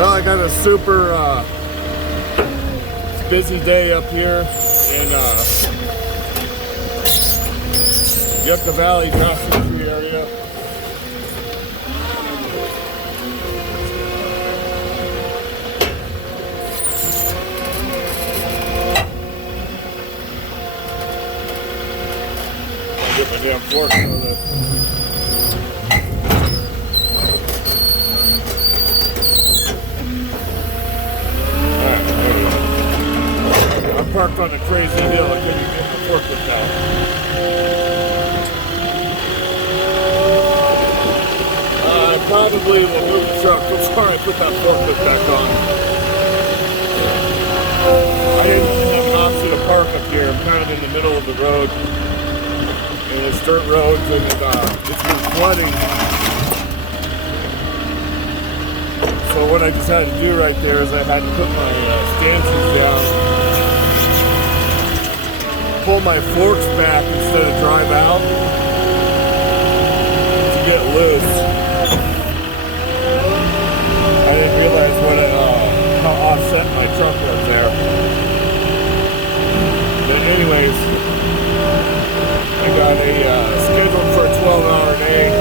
Well, I got a super busy day up here in Yucca Valley, cross country area. I'll get my damn fork out of this. Parked on a crazy hill. I couldn't get the forklift out. I probably will move the truck before I put that forklift back on. I didn't have an option to park up here. I'm kind of in the middle of the road. And it's dirt roads and it's been flooding. So what I decided to do right there is I had to put my stanchions down. Pull my forks back instead of drive out to get loose. I didn't realize how offset my truck was there. But anyways, I got a scheduled for a 12-hour day.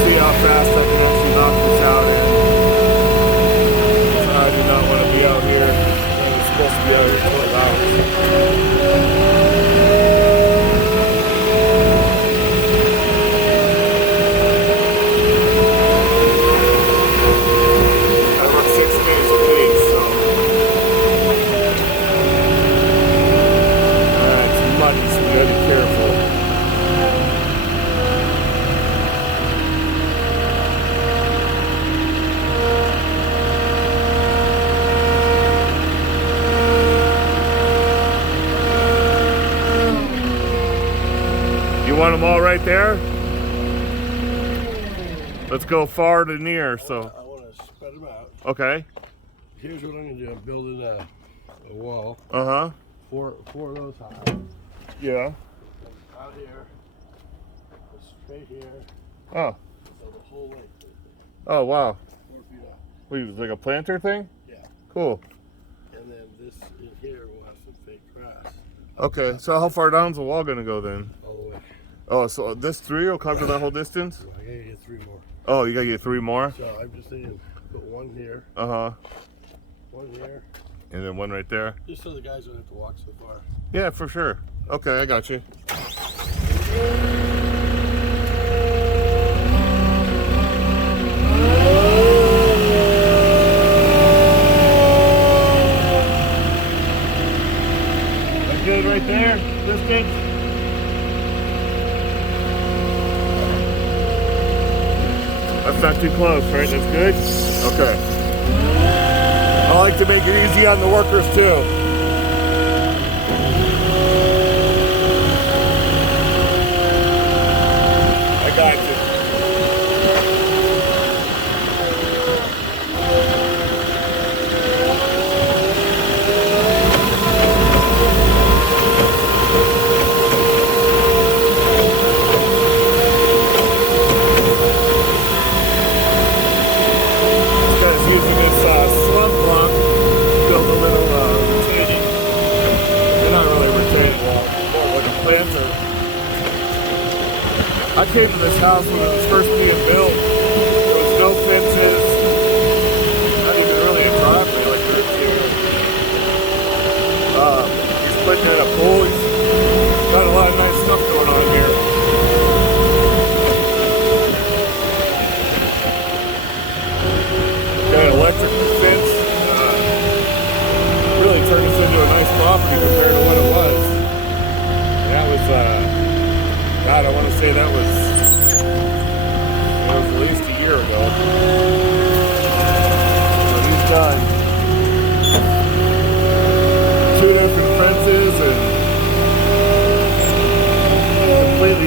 See how fast I can actually knock this out in. So I do not want to be out here. I'm supposed to be out here 12 hours. Want them all right there? Let's go far to near. So I want to spread them out. Okay. Here's what I'm going to do. I'm building a wall. Uh-huh. Four of those high. Yeah. Out here. Straight here. Oh. So the whole length. Oh, wow. 4 feet up. Wait, like a planter thing? Yeah. Cool. And then this in here will have some fake grass. Okay, so how far down's the wall going to go then? All the way. Oh, so this 3 will cover that whole distance? I gotta get 3 more. Oh, you gotta get 3 more? So I'm just thinking, put 1 here. Uh-huh. 1 here. And then 1 right there? Just so the guys don't have to walk so far. Yeah, for sure. Okay, I got you. That's good right there, distance. That's not too close, right? That's good? Okay. I like to make it easy on the workers too. I got you. Using this slump block, build a little retaining, they're not really retaining wall, more like a planter. I came to this house when it was first being built. There was no fences, not even really a driveway like there is here. He's putting in a pool, he's got a lot of nice stuff going on here. Got an electric fence. Really turned this into a nice property compared to what it was. That was, God, I want to say that was at least a year ago. So he's done 2 different fences and completely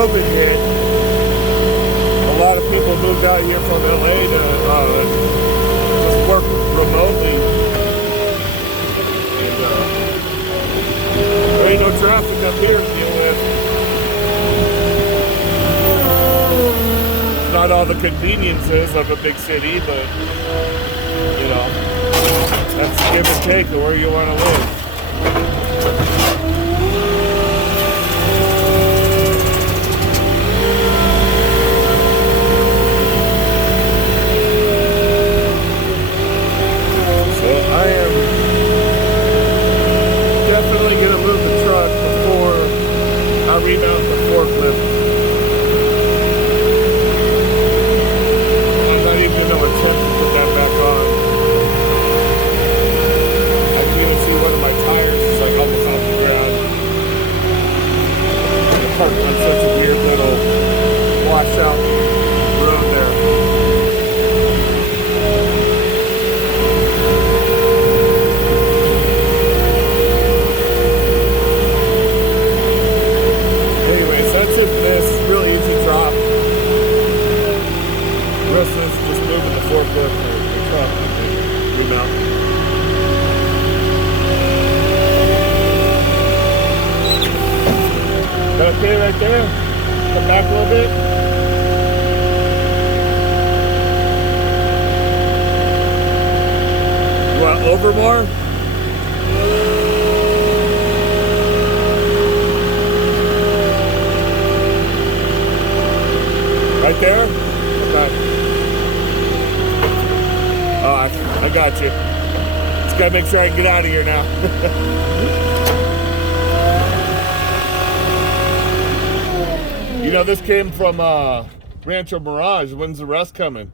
COVID hit, a lot of people moved out here from LA to just work remotely. And there ain't no traffic up here to deal with. It's not all the conveniences of a big city, but you know, that's give and take of where you want to live. I am definitely going to move the truck before I remount the forklift. I'm not even going to attempt to put that back on. I can even see one of my tires is like almost off the ground. I'm parked on such a weird little washout road there. That's it for this. Really easy drop. The rest of this is just moving the forklift or the truck and remount. Is that okay right there? Come back a little bit. You want over more? Right there? Okay. Oh, I got you. Just gotta make sure I can get out of here now. You know, this came from Rancho Mirage. When's the rest coming?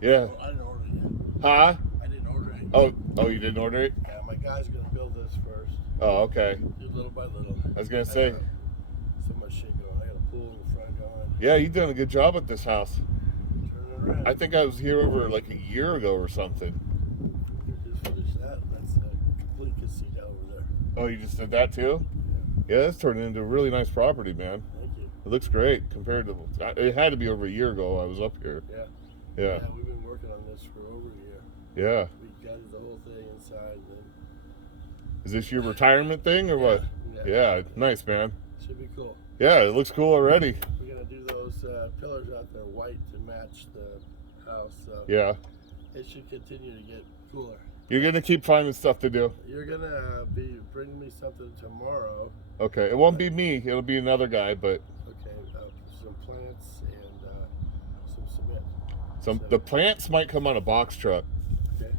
Yeah. I didn't order it yet. Huh? I didn't order it. Oh, you didn't order it? Yeah, my guy's gonna build this first. Oh, okay. Do little by little. I was gonna say. So much shit going. I got a pool in the front going. Yeah, you've done a good job at this house. Turn it around. I think I was here over like a year ago or something. Just finished that. That's a complete casita over there. Oh, you just did that too? Yeah, that's turned into a really nice property, man. Thank you. It looks great compared to. It had to be over a year ago. I was up here. Yeah. Yeah. Yeah, we've been working on this for over a year. Yeah. We gutted the whole thing inside. And then, Is this your retirement thing or what? Yeah. Nice, man. Should be cool. Yeah, it looks cool already. We're gonna do those pillars out there white to match the house. So Yeah. it should continue to get cooler. You're gonna keep finding stuff to do. You're gonna be bringing me something tomorrow. Okay. It won't be me. It'll be another guy, but Okay, some plants and some cement. the plants might come on a box truck. Okay.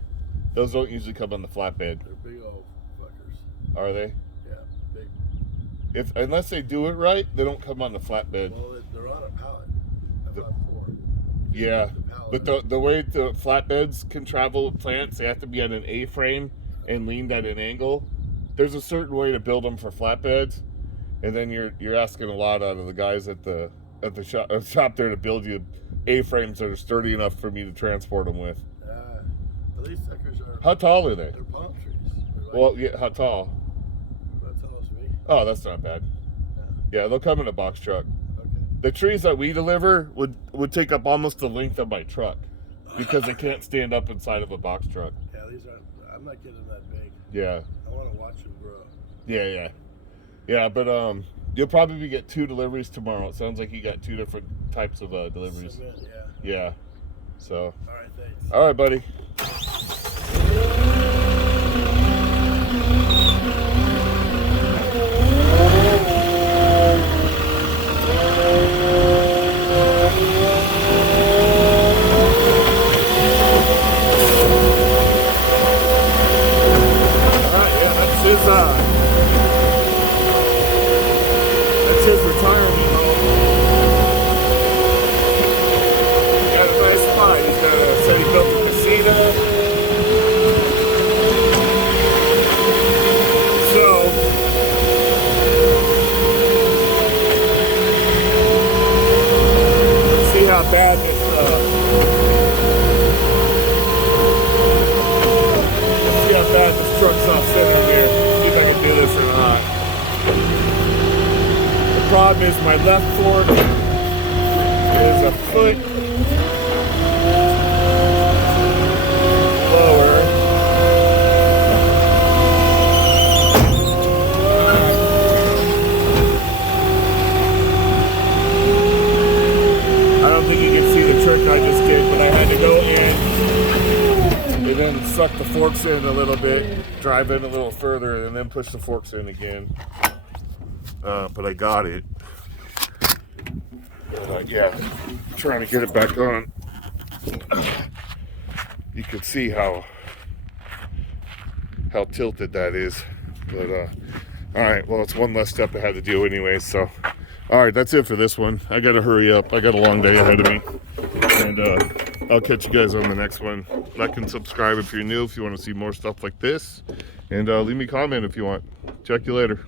Those don't usually come on the flatbed. They're big old fuckers. Are they? Yeah, big. Unless they do it right, they don't come on the flatbed. Well, they're on a pallet. I bought 4. Yeah, The but the way the flatbeds can travel with plants, they have to be on an A-frame and leaned at an angle. There's a certain way to build them for flatbeds, and then you're asking a lot out of the guys at the shop there to build you A-frames that are sturdy enough for me to transport them with. These suckers are. How tall are they? They're palm trees. They're like, Well, yeah, how tall? About as tall as me. Oh, that's not bad. Yeah, they'll come in a box truck. Okay. The trees that we deliver would take up almost the length of my truck because they can't stand up inside of a box truck. Yeah, these aren't. I'm not getting that big. Yeah. I want to watch them grow. Yeah, but you'll probably get 2 deliveries tomorrow. It sounds like you got 2 different types of deliveries. Cement, Yeah. So. All right, thanks. All right, buddy. That's his retirement home. Got a nice spot. He's said he built a casita. So let's see how bad this truck's off center here. See if I can do it. problem is my left fork is a foot lower. I don't think you can see the trick I just did, but I had to go in and then suck the forks in a little bit, drive in a little further, and then push the forks in again. But I got it. Yeah, trying to get it back on. You can see how tilted that is. But all right, well, it's one less step I had to do anyway. So, all right, that's it for this one. I got to hurry up. I got a long day ahead of me, and I'll catch you guys on the next one. Like and subscribe if you're new, if you want to see more stuff like this, and leave me a comment if you want. Check you later.